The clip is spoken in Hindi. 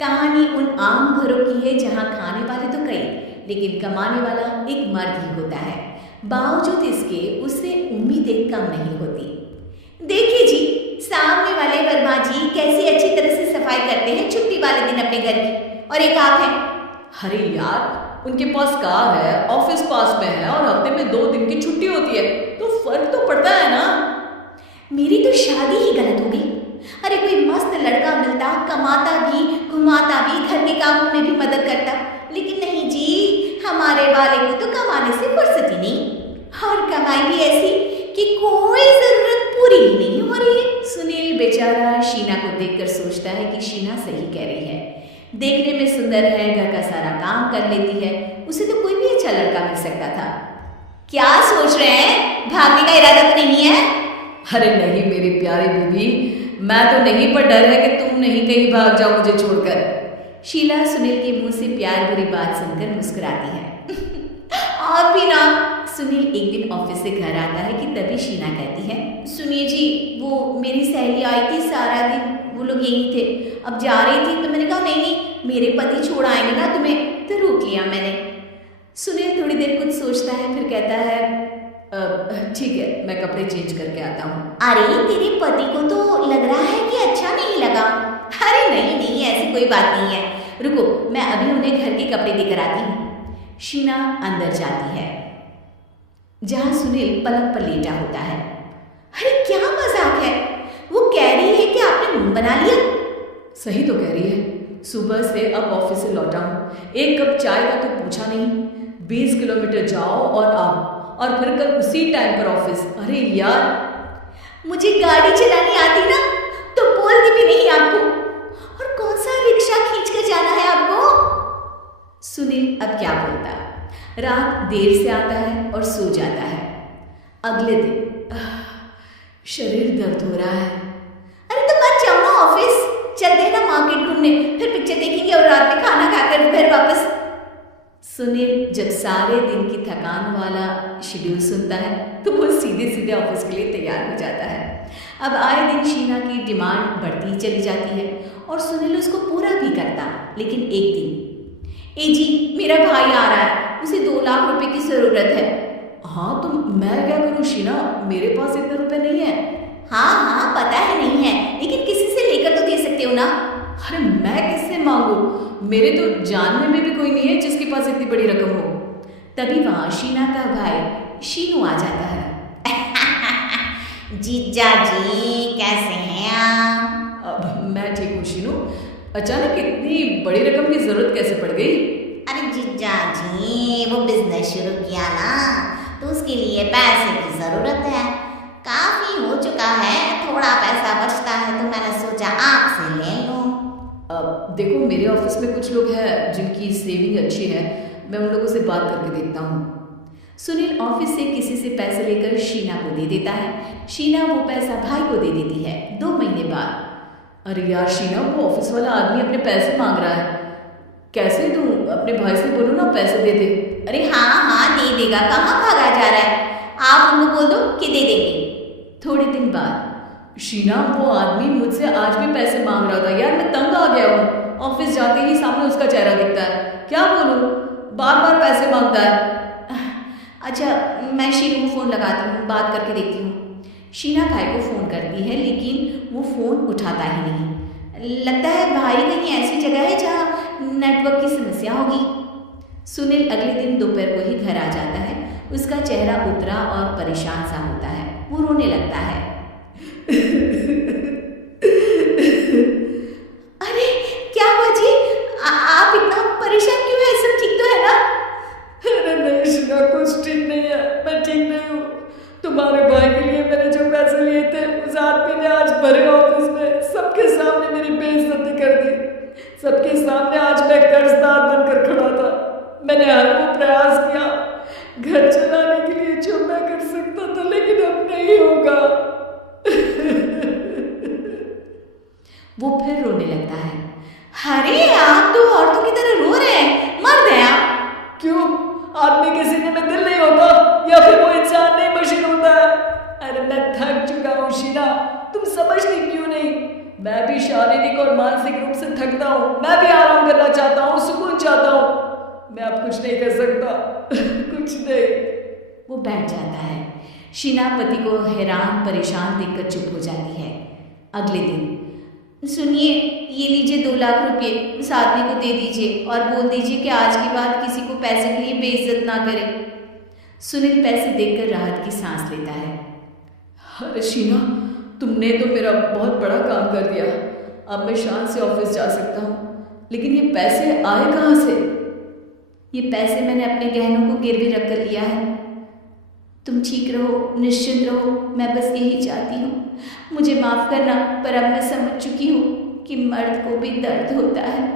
कहानी उन आम घरों की है जहां खाने वाले तो कई लेकिन कमाने वाला एक मर्द ही होता है। बावजूद इसके उससे उम्मीदें कम नहीं होती। देखिए जी, सामने वाले वर्मा जी कैसी अच्छी तरह से सफाई करते हैं छुट्टी वाले दिन अपने घर की, और एक आप हैं। अरे यार, उनके पास कार है, ऑफिस पास में है और हफ्ते में 2 दिन की छुट्टी होती है, तो फर्क तो पड़ता है ना। मेरी तो शादी ही गलत हो गई। अरे कोई मस्त लड़का मिलता, कमाता भी, घुमाता भी, घर के कामों में भी मदद करता, लेकिन नहीं जी, हमारे वाले को तो कमाने से फुर्सत ही नहीं, और कमाई भी ऐसी कि कोई जरूरत पूरी ही नहीं हो रही है। सुनील बेचारा शीना को देखकर सोचता है कि शीना सही कह रही है। देखने में सुंदर है, घर का सारा काम कर लेती है, उसे तो कोई भी अच्छा लड़का मिल सकता था। क्या सोच रहे हैं, भागने का इरादा तो नहीं है? अरे नहीं मेरी प्यारी बीबी, मैं तो नहीं, पर डर है कि तुम नहीं कहीं भाग जाओ मुझे छोड़कर। शीला सुनील के मुंह से प्यार भरी बात सुनकर मुस्कुराती है। आप भी ना। सुनील एक दिन ऑफिस से घर आता है कि तभी शीना कहती है, सुनिए जी, वो मेरी सहेली आई थी, सारा दिन वो लोग यहीं थे, अब जा रही थी तो मैंने कहा नहीं नहीं, मेरे पति छोड़ आएंगे ना तुम्हें, तो रोक लिया मैंने। सुनील थोड़ी देर कुछ सोचता है, फिर कहता है ठीक है, मैं कपड़े चेंज करके आता हूँ। अरे तेरे पति को तो लग रहा है कि अच्छा नहीं लगा। अरे नहीं नहीं, ऐसी कोई बात नहीं है, रुको मैं अभी उन्हें घर के कपड़े देकर आती हूँ। शीना अंदर जाती है जहां सुनील पलंग पर लेटा होता है। अरे क्या मजाक है, वो कह रही है कि आपने मुंह बना लिया। सही तो कह रही है, सुबह से अब ऑफिस से लौटा हूँ, एक कप चाय का तो पूछा नहीं, 20 किलोमीटर जाओ और आओ, और फिर कल उसी टाइम पर ऑफिस। अरे यार, मुझे गाड़ी चलानी आती ना तो बोलती भी नहीं आपको, और कौन सा रिक्शा खींच कर जाना है आपको। सुनील अब क्या बोलता। रात देर से आता है और सो जाता है। अगले दिन शरीर दर्द हो रहा है। अरे तो मत जाओ ना ऑफिस, चलते हैं ना मार्केट घूमने, फिर पिक्चर देखेंगे और रात में खाना खाकर फिर वापस। सुनील जब सारे दिन की थकान वाला शेड्यूल सुनता है तो वो सीधे सीधे ऑफिस के लिए तैयार हो जाता है। अब आए दिन शीना की डिमांड बढ़ती ही चली जाती है और सुनील उसको पूरा भी करता, लेकिन एक दिन, ए जी मेरा भाई आ रहा है, उसे 2 लाख रुपए की जरूरत है। हाँ तो मैं क्या करूँ शीना, मेरे पास इतने रुपए नहीं है। हाँ हाँ पता है नहीं है, लेकिन किसी से लेकर तो दे सकते हो ना। अरे मैं किससे मांगू, मेरे तो जानने में भी कोई नहीं है जिसके पास इतनी बड़ी रकम हो। तभी वहां शीना का भाई शीनू आ जाता है। जीजा जी कैसे हैं आप? अब मैं ठीक हूँ शीनू, अचानक इतनी बड़ी रकम की जरूरत कैसे पड़ गई? अरे जीजा जी, वो बिजनेस शुरू किया ना, तो उसके लिए पैसे की जरूरत है, काफी हो चुका है, थोड़ा पैसा बचता है तो मैंने सोचा आपसे ले लूं। देखो मेरे ऑफिस में कुछ लोग हैं जिनकी सेविंग अच्छी है, मैं उन लोगों से बात करके देखता हूँ। सुनील ऑफिस से किसी से पैसे लेकर शीना को दे देता है। शीना वो पैसा भाई को दे देती है 2 महीने बाद। अरे यार शीना, वो ऑफिस वाला आदमी अपने पैसे मांग रहा है, कैसे दूँ? अपने भाई से बोलो ना पैसे दे दे। अरे हाँ हाँ दे देगा, कहाँ भागा जा रहा है, आप उनको बोल दो कि दे देंगे। थोड़े दिन बाद, शीना वो आदमी मुझसे आज भी पैसे मांग रहा था यार, मैं तंग आ गया हूँ, ऑफिस जाते ही सामने उसका चेहरा दिखता है, क्या बोलूँ, बार बार पैसे मांगता है। अच्छा मैं शीनू को फ़ोन लगाती हूँ, बात करके देखती हूँ। शीना भाई को फ़ोन करती है लेकिन वो फ़ोन उठाता ही नहीं। लगता है भाई कहीं ऐसी जगह है जहाँ नेटवर्क की समस्या होगी। सुनील अगले दिन दोपहर को ही घर आ जाता है। उसका चेहरा उतरा और परेशान सा होता है, वो रोने लगता है। अरे क्या हुआ जी, आप इतना परेशान क्यों है, सब ठीक तो है ना? अरे नहीं शीना, कुछ ठीक नहीं है, मैं ठीक नहीं हूँ। तुम्हारे भाई के लिए मैंने जो पैसे लिए थे, उस आदमी ने आज भरे ऑफिस में सबके सामने मेरी बेइज्जती कर दी। सबके सामने आज मैं कर्जदार बनकर खड़ा था। मैंने हर वो प्रयास किया घर चलाने के लिए जो मैं कर सकता था, लेकिन अब नहीं होगा। वो फिर रोने लगता है। अरे आप तो औरतों की तरह रो रहे हैं, मर्द हैं आप। क्यों, आदमी के सीने में दिल नहीं होता, या फिर वो इंसान नहीं मशीन होता है? अरे मैं थक चुका हूँ शीना, तुम समझती क्यों नहीं? मैं भी शारीरिक और मानसिक रूप से थकता हूँ, मैं भी आराम करना चाहता हूँ, सुकून चाहता हूँ। मैं अब कुछ नहीं कर सकता। कुछ नहीं। वो बैठ जाता है। शीना पति को हैरान परेशान देखकर चुप हो जाती है। अगले दिन, सुनिए, ये लीजिए 2 लाख रुपये, उस आदमी को दे दीजिए और बोल दीजिए कि आज के बाद किसी को पैसे के लिए बेइज्जत ना करे। सुनील पैसे देखकर राहत की सांस लेता है। अरे शीना, तुमने तो मेरा बहुत बड़ा काम कर दिया। अब मैं शान से ऑफिस जा सकता हूँ, लेकिन ये पैसे आए कहाँ से? ये पैसे मैंने अपने गहनों को गिरवी रख कर लिया है। तुम ठीक रहो, निश्चिंत रहो, मैं बस यही चाहती हूँ। मुझे माफ़ करना, पर अब मैं समझ चुकी हूँ कि मर्द को भी दर्द होता है।